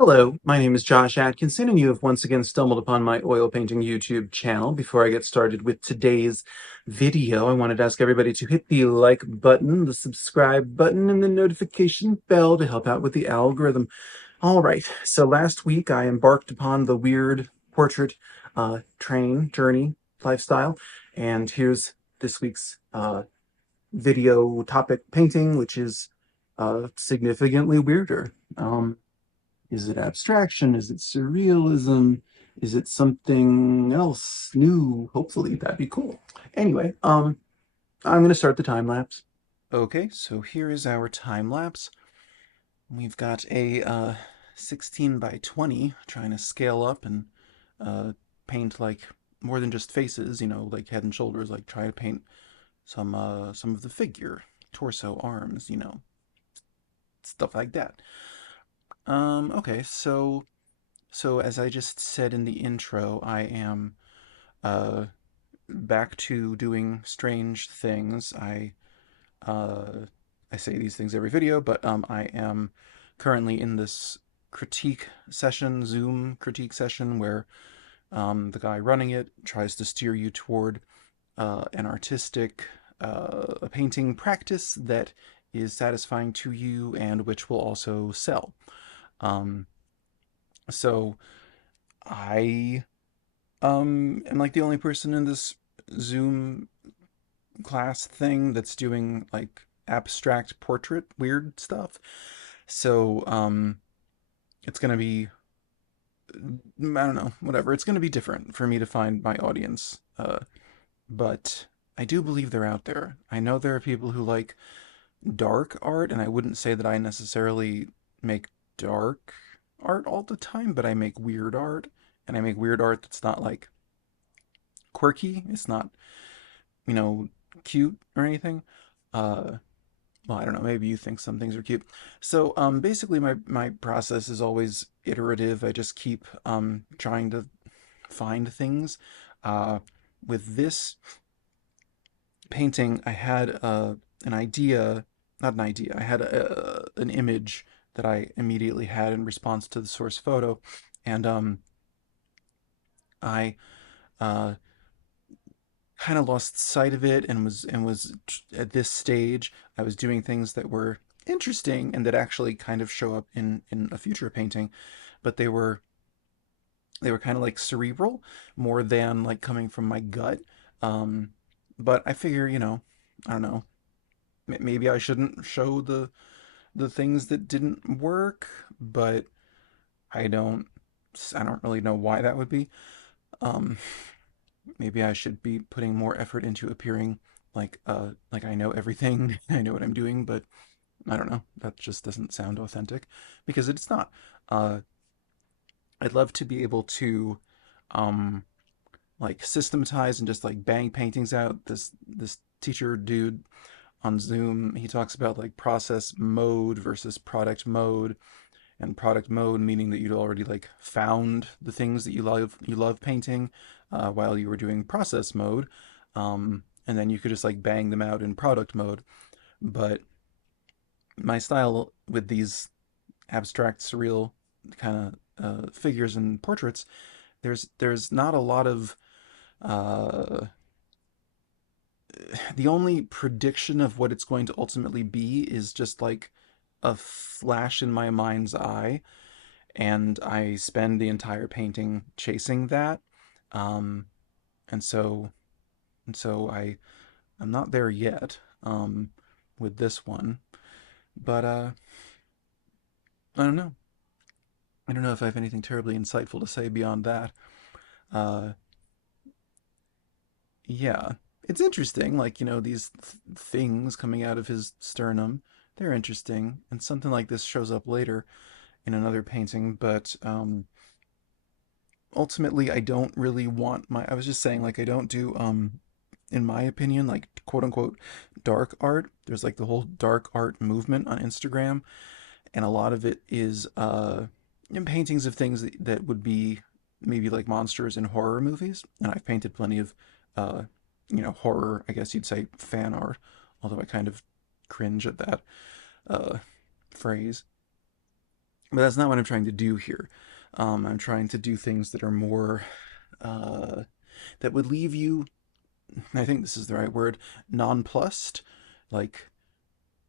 Hello, my name is Josh Atkinson, and you have once again stumbled upon my oil painting YouTube channel. Before I get started with today's video, I wanted to ask everybody to hit the like button, the subscribe button, and the notification bell to help out with the algorithm. All right, so last week I embarked upon the weird portrait train journey lifestyle, and here's this week's video topic painting, which is significantly weirder. Is it abstraction? Is it surrealism? Is it something else new? Hopefully, that'd be cool. Anyway, I'm gonna start the time lapse. Okay, so here is our time lapse. We've got a 16 by 20 trying to scale up and uh, paint like more than just faces, like head and shoulders, like try to paint some of the figure, torso, arms, stuff like that. Okay, so as I just said in the intro, I am uh, back to doing strange things. Uh, I say these things every video, but I am currently in this critique session, Zoom critique session, where the guy running it tries to steer you toward an artistic a painting practice that is satisfying to you and which will also sell. Um, so I am like the only person in this Zoom class thing that's doing like abstract portrait weird stuff. So it's gonna be, I don't know, whatever. It's gonna be different for me to find my audience. But I do believe they're out there. I know there are people who like dark art, and I wouldn't say that I necessarily make dark art all the time, but I make weird art, and I make weird art that's not like quirky. It's not, you know, cute or anything. Uh, well, I don't know. Maybe you think some things are cute. So, basically, my process is always iterative. I just keep trying to find things. Uh, with this painting, I had an idea, not an idea. I had an image that I immediately had in response to the source photo, and I uh, kind of lost sight of it and was at this stage I was doing things that were interesting and that actually kind of show up in a future painting, but they were kind of like cerebral more than like coming from my gut. Um, but I figure, I don't know, maybe I shouldn't show the things that didn't work, but I don't I don't really know why that would be. Um, Maybe I should be putting more effort into appearing like I know everything, I know what I'm doing, but I don't know. That just doesn't sound authentic because it's not. Uh, I'd love to be able to um like systematize and just like bang paintings out. This teacher dude on Zoom, he talks about like process mode versus product mode, and product mode meaning that you'd already like found the things that you love painting while you were doing process mode, and then you could just like bang them out in product mode. But my style with these abstract surreal kind of figures and portraits, there's not a lot of uh, the only prediction of what it's going to ultimately be is just like a flash in my mind's eye, and I spend the entire painting chasing that. Um, and so I'm not there yet with this one, but I don't know. I don't know if I have anything terribly insightful to say beyond that. Uh, yeah, it's interesting. Like these things coming out of his sternum, they're interesting, and something like this shows up later in another painting, but ultimately I don't really want my I was just saying like I don't do in my opinion like quote unquote dark art. There's like the whole dark art movement on Instagram, and a lot of it is in paintings of things that would be maybe like monsters in horror movies, and I've painted plenty of uh horror, I guess you'd say, fan art, although I kind of cringe at that uh phrase. But that's not what I'm trying to do here. I'm trying to do things that are more, uh, that would leave you, I think this is the right word, nonplussed, like,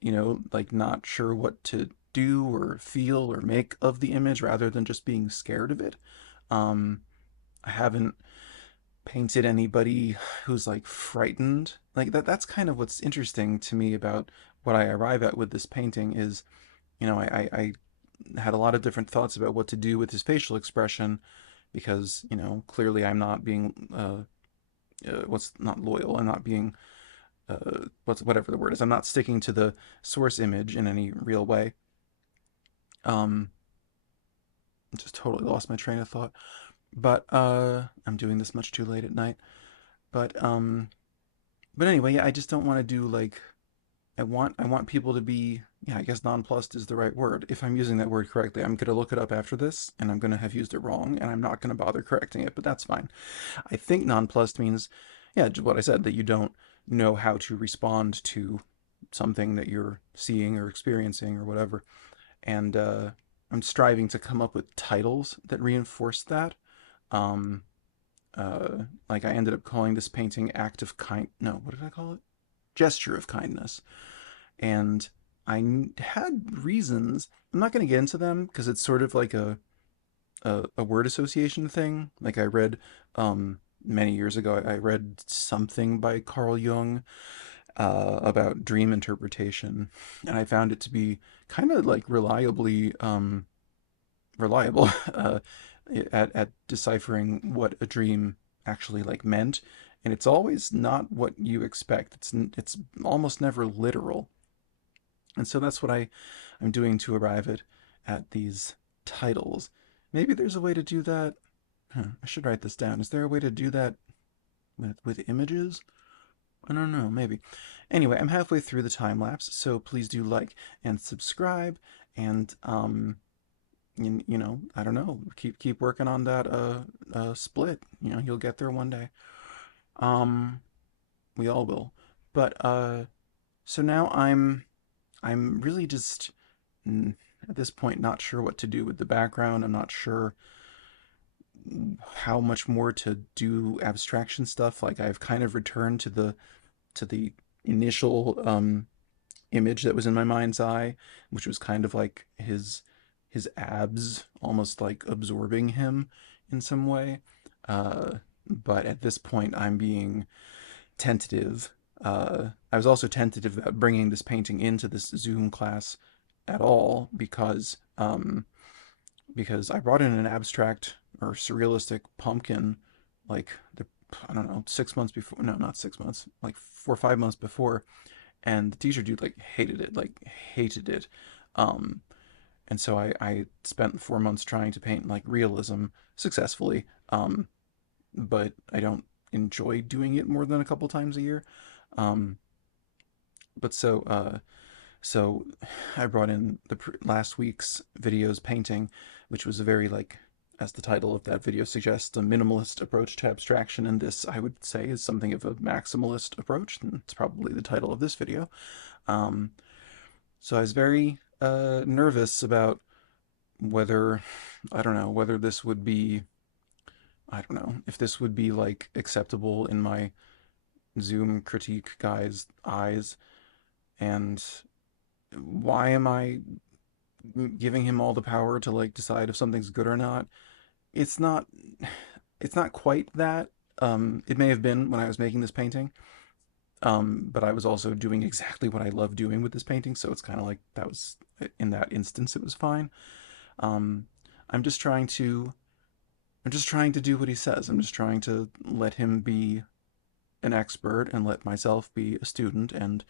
like not sure what to do or feel or make of the image rather than just being scared of it. Um, I haven't painted anybody who's like frightened. Like that's kind of what's interesting to me about what I arrive at with this painting is, I had a lot of different thoughts about what to do with his facial expression because, clearly I'm not being what's not loyal. I'm not being whatever the word is. I'm not sticking to the source image in any real way. Um, just totally lost my train of thought. But I'm doing this much too late at night. But but anyway, yeah, I just don't want to do like I want people to be, yeah, I guess nonplussed is the right word. If I'm using that word correctly, I'm gonna look it up after this and I'm gonna have used it wrong and I'm not gonna bother correcting it, but that's fine. I think nonplussed means, yeah, what I said, that you don't know how to respond to something that you're seeing or experiencing or whatever. And I'm striving to come up with titles that reinforce that. Um, like I ended up calling this painting "Act of Kind." No, what did I call it? Gesture of Kindness. And I had reasons. I'm not going to get into them because it's sort of like a word association thing. Like I read many years ago, I read something by Carl Jung about dream interpretation, and I found it to be kind of like reliable at deciphering what a dream actually like meant. And it's always not what you expect. It's almost never literal. And so that's what I'm doing to arrive at these titles. Maybe there's a way to do that. Huh, I should write this down. Is there a way to do that with images? I don't know, maybe. Anyway, I'm halfway through the time lapse, so please do like and subscribe and I don't know, keep working on that split. You'll get there one day. Um we all will. But so now I'm really just at this point not sure what to do with the background. I'm not sure how much more to do abstraction stuff. Like I've kind of returned to the initial image that was in my mind's eye, which was kind of like his abs almost like absorbing him in some way. But at this point, I'm being tentative. I was also tentative about bringing this painting into this Zoom class at all because I brought in an abstract or surrealistic pumpkin like I don't know, 6 months before. No, not 6 months, like 4 or 5 months before, and the teacher dude like hated it. Um, and so I spent 4 months trying to paint like realism successfully. But I don't enjoy doing it more than a couple times a year. Um, but so I brought in the last week's video's painting, which was a very like, as the title of that video suggests, a minimalist approach to abstraction, and this I would say is something of a maximalist approach, and it's probably the title of this video. Um, so I was very nervous about whether, I don't know, whether this would be, I don't know, if this would be like acceptable in my Zoom critique guy's eyes, and why am I giving him all the power to like decide if something's good or not? It's not it's not quite that. It may have been when I was making this painting. But I was also doing exactly what I love doing with this painting, so it's kind of like that was in that instance it was fine. Um, I'm just trying to I'm just trying to do what he says. I'm just trying to let him be an expert and let myself be a student and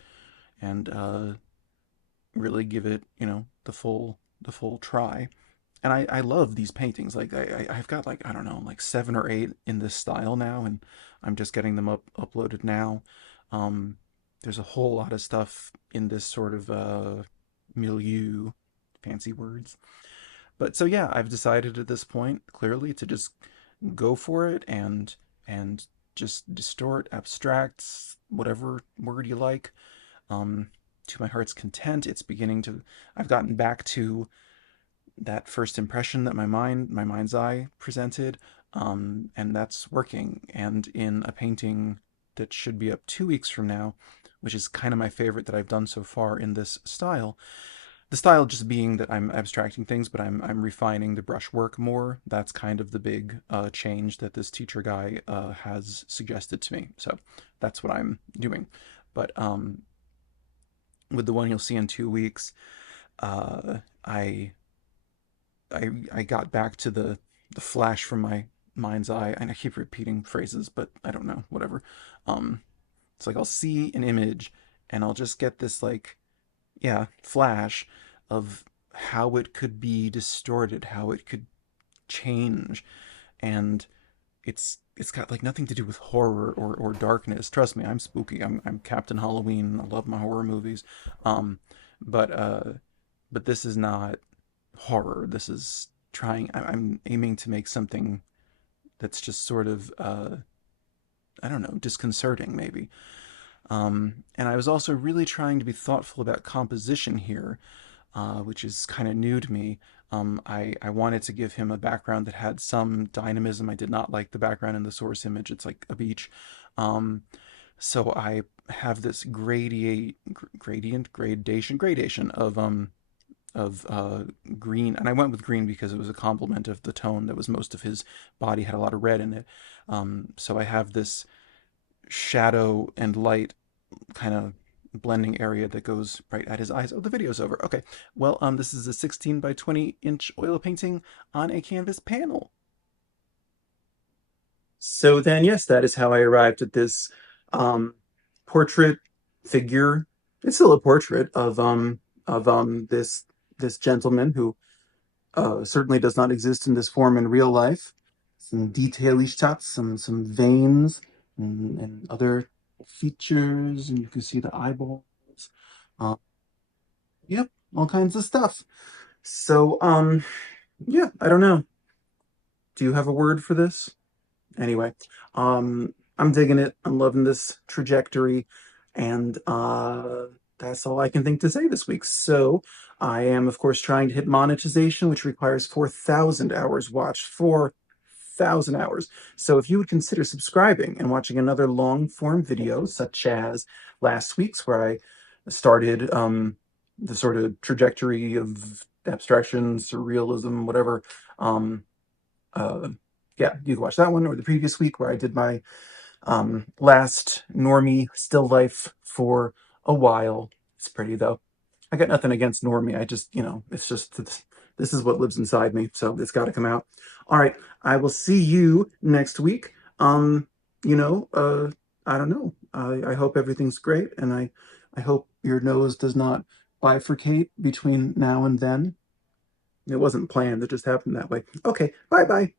really give it, the full try. And I love these paintings. Like I've got like, I don't know, like 7 or 8 in this style now, and I'm just getting them uploaded now. Um, there's a whole lot of stuff in this sort of milieu, fancy words. But so yeah, I've decided at this point clearly to just go for it and just distort, abstract, whatever word you like. Um, to my heart's content, it's beginning to. I've gotten back to that first impression that my mind's eye presented, and that's working. And in a painting that should be up 2 weeks from now, which is kind of my favorite that I've done so far in this style. The style just being that I'm abstracting things, but I'm refining the brushwork more. That's kind of the big change that this teacher guy has suggested to me. So that's what I'm doing. But with the one you'll see in 2 weeks, uh, I I got back to the flash from my mind's eye, and I keep repeating phrases, but I don't know, whatever. Um, it's like I'll see an image, and I'll just get this like, yeah, flash of how it could be distorted, how it could change, and it's got like nothing to do with horror or darkness. Trust me, I'm spooky. I'm Captain Halloween. I love my horror movies. Um, but uh, but this is not horror. This is trying. I'm aiming to make something that's just sort of I don't know, disconcerting maybe. And I was also really trying to be thoughtful about composition here, which is kind of new to me. I wanted to give him a background that had some dynamism. I did not like the background in the source image. It's like a beach. Um, so I have this gradation of green, and I went with green because it was a complement of the tone that was most of his body had a lot of red in it. So I have this shadow and light kind of blending area that goes right at his eyes. Oh, the video's over. Okay. Well, this is a 16 by 20-inch oil painting on a canvas panel. So then, yes, that is how I arrived at this um, portrait figure. It's still a portrait of this gentleman who certainly does not exist in this form in real life. Some detail shots, some veins and other features, and you can see the eyeballs. Uh, yep, all kinds of stuff. So, yeah, I don't know. Do you have a word for this? Anyway, I'm digging it. I'm loving this trajectory, and that's all I can think to say this week. So I am, of course, trying to hit monetization, which requires 4,000 hours watched. 4,000 hours. So if you would consider subscribing and watching another long form video, such as last week's, where I started the sort of trajectory of abstraction, surrealism, whatever. Um, uh, yeah, you can watch that one, or the previous week where I did my last normie still life for a while. It's pretty though. I got nothing against normie. I just, it's just this is what lives inside me, so it's got to come out. All right, I will see you next week. You know, I don't know. I hope everything's great, and I hope your nose does not bifurcate between now and then. It wasn't planned. It just happened that way. Okay, bye bye.